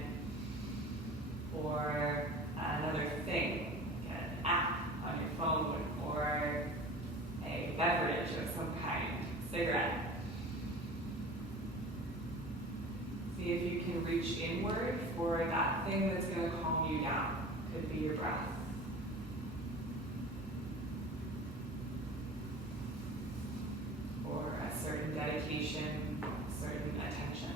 or another thing, like an app on your phone, or a beverage of some kind, cigarette. See if you can reach inward for that thing that's going to calm you down. Could be your breath. Or a certain dedication, certain attention.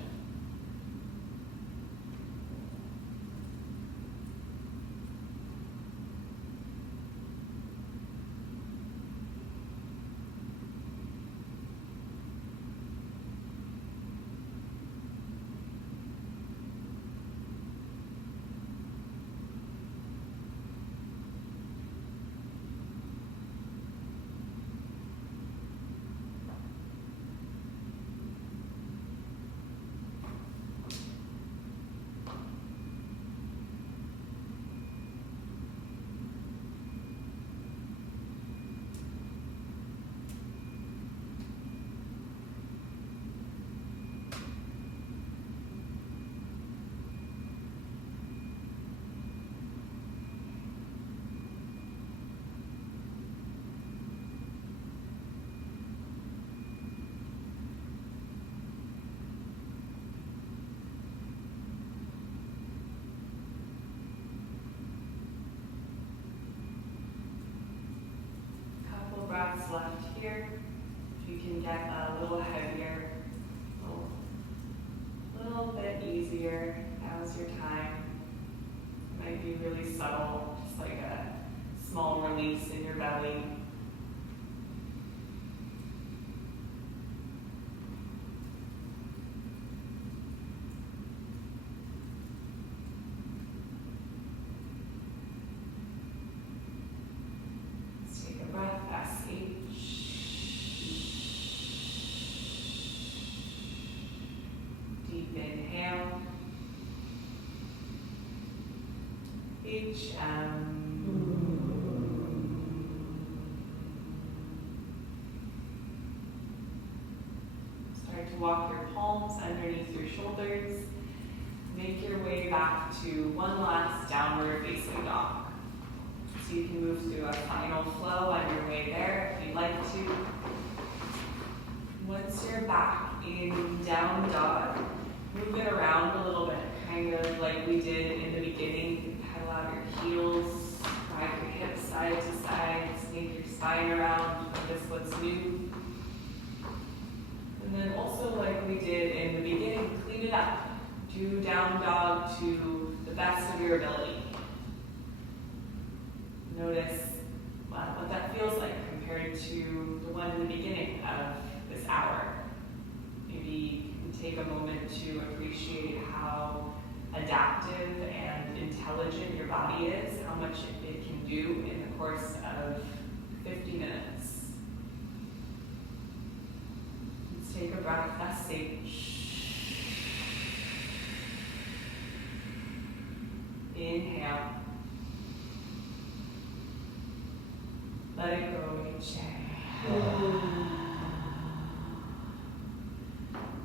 here. If you can get a little heavier, a little bit easier, now's your time. It might be really subtle, just like a small release in your belly. Let's take a breath, exhale. Deep inhale. Start to walk your palms underneath your shoulders. Make your way back to one last downward facing dog. So you can move through a final flow on your way there if you'd like to. Once you're back in down dog, move it around a little bit, kind of like we did in the beginning. You can pedal out your heels, drive your hips side to side, snake your spine around. Notice what's new. And then also like we did in the beginning, clean it up. Do down dog to the best of your ability. Notice what that feels like compared to the one in the beginning of this hour. Maybe you can take a moment to appreciate how adaptive and intelligent your body is, how much it can do in the course of 50 minutes. Let's take a breath, exhale. Inhale. Let it go.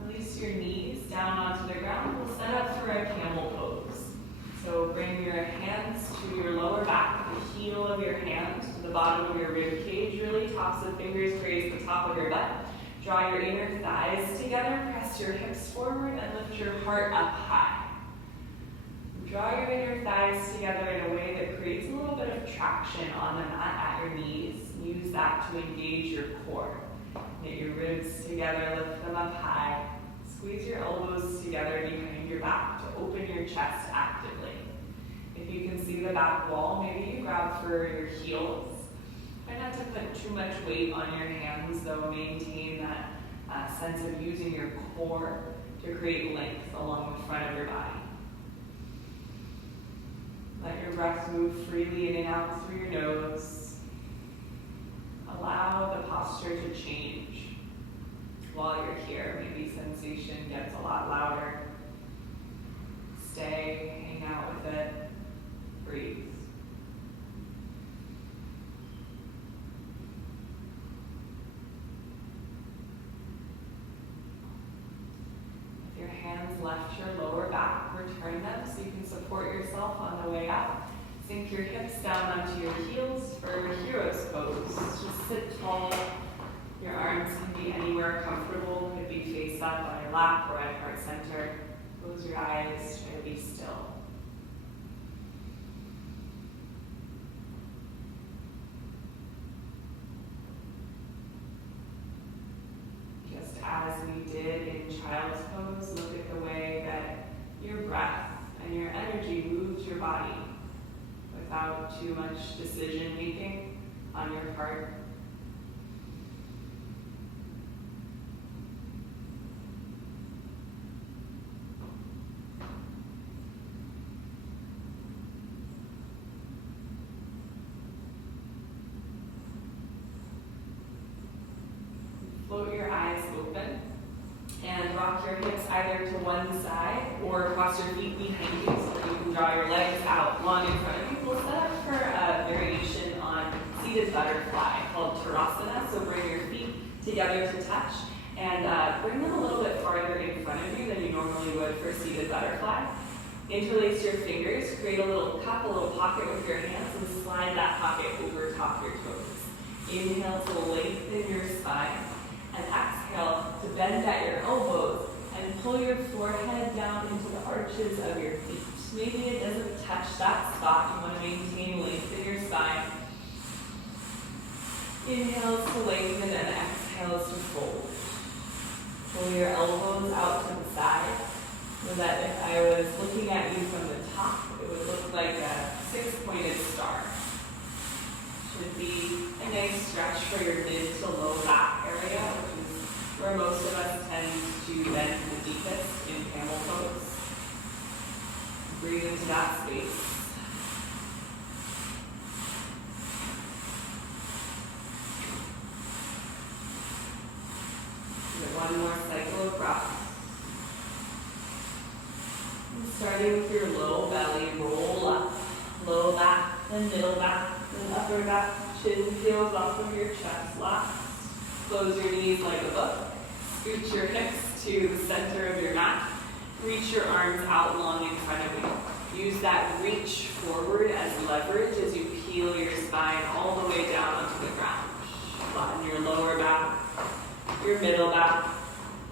Release your knees down onto the ground. We'll set up for a camel pose. So bring your hands to your lower back, the heel of your hand to the bottom of your rib cage. Really, tops of fingers graze the top of your butt. Draw your inner thighs together. Press your hips forward and lift your heart up high. Draw your inner thighs together in a way that creates a little bit of traction on the mat at your knees. Use that to engage your core. Get your ribs together, lift them up high. Squeeze your elbows together behind your back to open your chest actively. If you can see the back wall, maybe you grab for your heels. Try not to put too much weight on your hands, though maintain that sense of using your core to create length along the front of your body. Let your breath move freely in and out through your nose. Allow the posture to change while you're here. Maybe sensation gets a lot louder. Stay, hang out with it, breathe. If your hands left your lower back, return them so you can support yourself on the way out. Sink your hips down onto your heels for hero's pose. Just sit tall. Your arms can be anywhere comfortable. Could be face up on your lap or at heart center. Close your eyes, try to be still. Just as we did in child's pose, look at the way that your breath and your energy moves your body without too much decision making on your part. Float your eyes open and rock your hips either to one side or cross your feet behind you so that you can draw your legs out long in front of you. We'll set up for a variation on seated butterfly called Tarasana. So bring your feet together to touch and bring them a little bit farther in front of you than you normally would for seated butterfly. Interlace your fingers, create a little cup, a little pocket with your hands, and slide that pocket over top your toes. Inhale to lengthen your spine. And exhale to bend at your elbows and pull your forehead down into the arches of your feet. Maybe it doesn't touch that spot. You want to maintain length in your spine. Inhales to lengthen and exhales to fold. Pull your elbows out to the side so that if I was looking at you from the top, it would look like a 6-pointed star. Should be a nice stretch for your mid to low back area, which is where most of us tend to bend the deepest in camel pose. Breathe into that space. One more cycle of breath. And starting with your low belly, roll up. Low back, then middle back, then upper back. Chin peels off of your chest. Last. Close your knees like a book. Scoot your hips to the center of your mat. Reach your arms out long in front of you. Use that reach forward as leverage as you peel your spine all the way down onto the ground. Flatten your lower back, your middle back,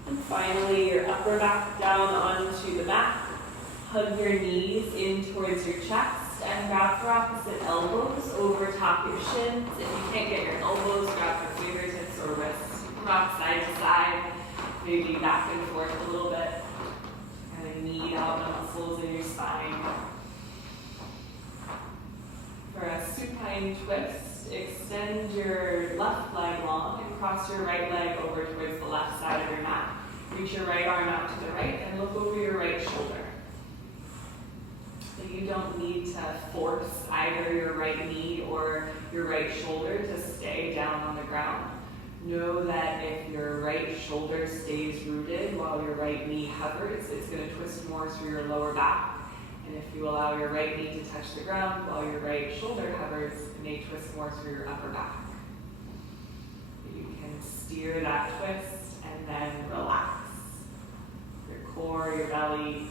and finally your upper back down onto the mat. Hug your knees in towards your chest and wrap your opposite elbows over top your shins. If you can't get your elbows, grab your fingertips or wrists. Rock side to side, maybe back and forth a little bit. Kind of knead out the muscles in your spine. For a supine twist, extend your left leg long and cross your right leg over towards the left side of your mat. Reach your right arm out to the right and look over your right shoulder. So you don't need to force either your right knee or your right shoulder to stay down on the ground. Know that if your right shoulder stays rooted while your right knee hovers, it's going to twist more through your lower back. And if you allow your right knee to touch the ground while your right shoulder hovers, it may twist more through your upper back. You can steer that twist and then relax. Your core, your belly,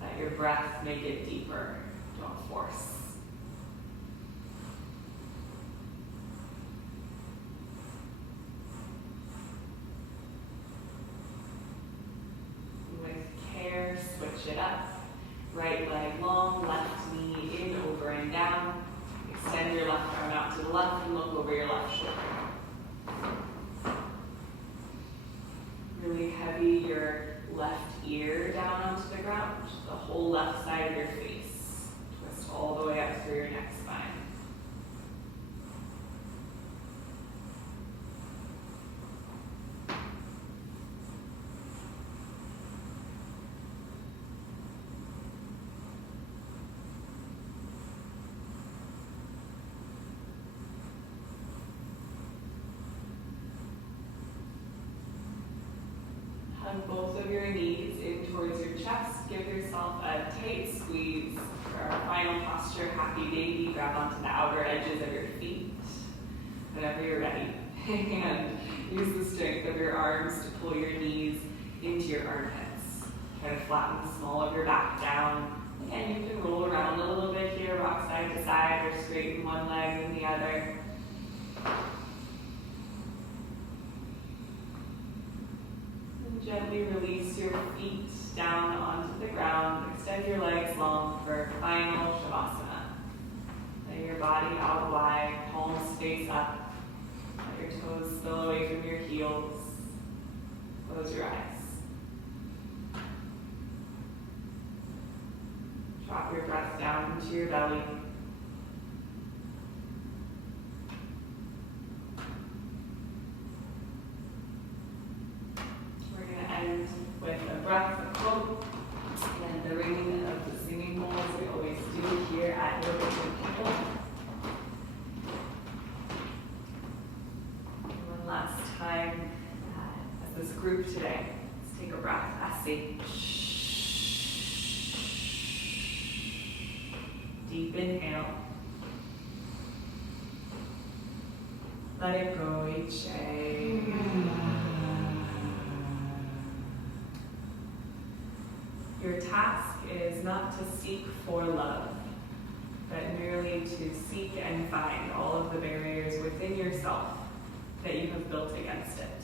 let your breath make it deeper. Don't force. With care, switch it up. Right leg long, left knee in, over and down. Extend your left arm out to the left and look over your left shoulder. Really heavy your left ear down onto the ground, the whole left side of your face. Twist all the way up through your neck spine. Hug both of your knees in towards your chest. Give yourself a tight squeeze. For our final posture, happy baby. Grab onto the outer edges of your feet. Whenever you're ready. And use the strength of your arms to pull your knees into your armpits. Try to flatten the small of your back down. Again, you can roll around a little bit here, rock side to side, or straighten one leg and the other. Gently release your feet down onto the ground. Extend your legs long for final Shavasana. Lay your body out wide, palms face up. Let your toes spill away from your heels. Close your eyes. Drop your breath down into your belly. End with a breath, a quote, and the ringing of the singing bowl as we always do here at Yoga with People. One last time as this group today. Let's take a breath. Asi. Deep inhale. Let it go, Iche. Your task is not to seek for love, but merely to seek and find all of the barriers within yourself that you have built against it.